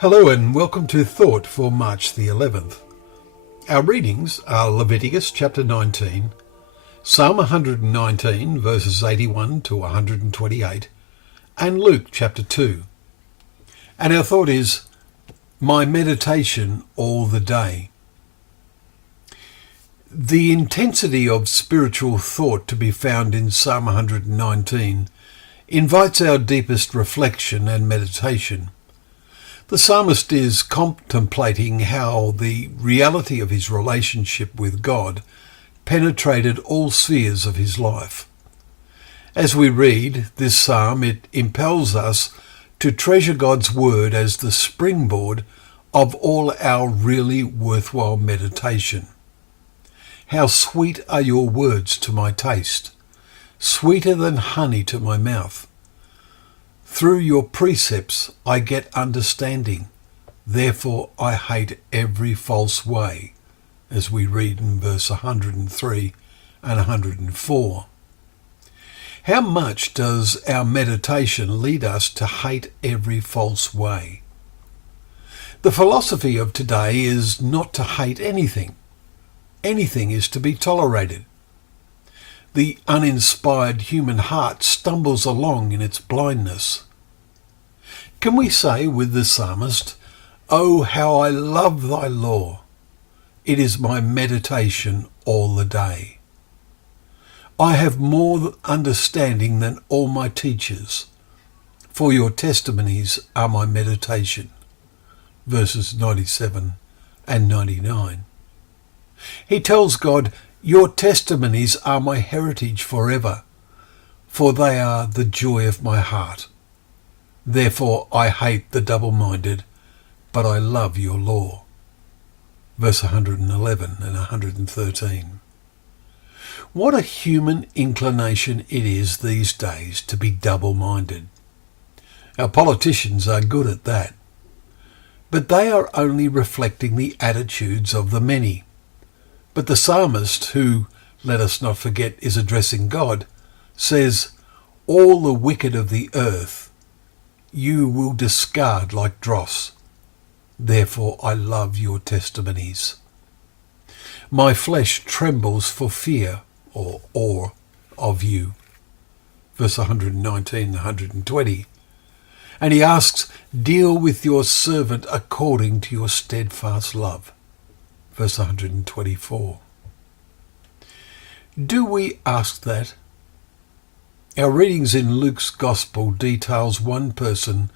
Hello and welcome to Thought for March the 11th. Our readings are Leviticus chapter 19, Psalm 119 verses 81 to 128, and Luke chapter 2. And our thought is, my meditation all the day. The intensity of spiritual thought to be found in Psalm 119 invites our deepest reflection and meditation. The psalmist is contemplating how the reality of his relationship with God penetrated all spheres of his life. As we read this psalm, it impels us to treasure God's word as the springboard of all our really worthwhile meditation. How sweet are your words to my taste, sweeter than honey to my mouth. Through your precepts I get understanding, therefore I hate every false way, as we read in verse 103 and 104. How much does our meditation lead us to hate every false way? The philosophy of today is not to hate anything. Anything is to be tolerated. The uninspired human heart stumbles along in its blindness. Can we say with the psalmist, "Oh, how I love thy law! It is my meditation all the day. I have more understanding than all my teachers, for your testimonies are my meditation." Verses 97 and 99. He tells God, "Your testimonies are my heritage forever, for they are the joy of my heart. Therefore I hate the double-minded, but I love your law." Verse 111 and 113. What a human inclination it is these days to be double-minded. Our politicians are good at that, but they are only reflecting the attitudes of the many. But the psalmist, who, let us not forget, is addressing God, says, "All the wicked of the earth you will discard like dross. Therefore I love your testimonies. My flesh trembles for fear or awe of you." Verse 119 and 120. And he asks, "Deal with your servant according to your steadfast love." Verse 124. Do we ask that? Our readings in Luke's Gospel details one person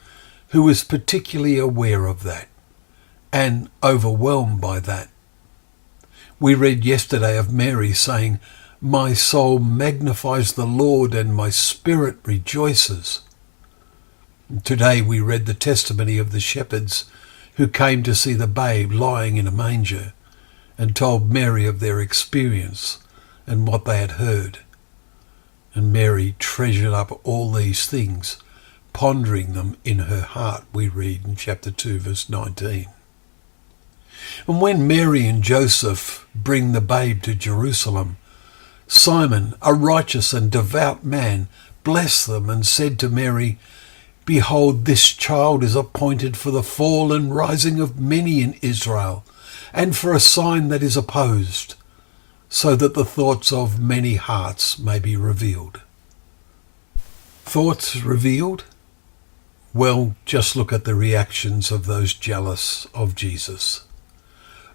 who is particularly aware of that and overwhelmed by that. We read yesterday of Mary saying, "My soul magnifies the Lord and my spirit rejoices." Today we read the testimony of the shepherds who came to see the babe lying in a manger and told Mary of their experience and what they had heard. And Mary treasured up all these things, pondering them in her heart, we read in chapter 2, verse 19. And when Mary and Joseph bring the babe to Jerusalem, Simon, a righteous and devout man, blessed them and said to Mary, "Behold, this child is appointed for the fall and rising of many in Israel, and for a sign that is opposed, so that the thoughts of many hearts may be revealed." Thoughts revealed? Well, just look at the reactions of those jealous of Jesus.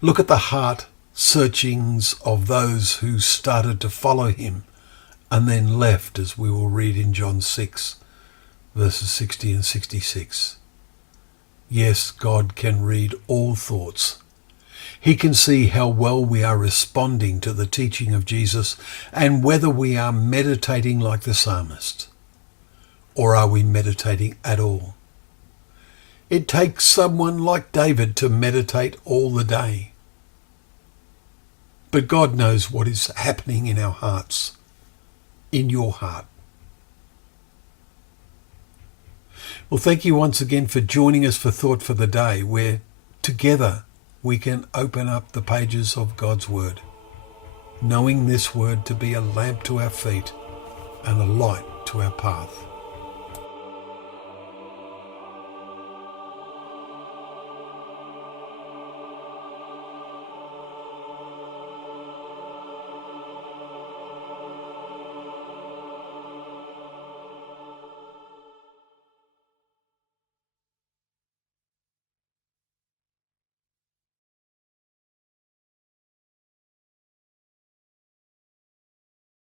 Look at the heart searchings of those who started to follow him and then left, as we will read in John 6, verses 60 and 66. Yes, God can read all thoughts. He can see how well we are responding to the teaching of Jesus and whether we are meditating like the psalmist, or are we meditating at all. It takes someone like David to meditate all the day. But God knows what is happening in our hearts, in your heart. Well, thank you once again for joining us for Thought for the Day, where together we can open up the pages of God's Word, knowing this Word to be a lamp to our feet and a light to our path.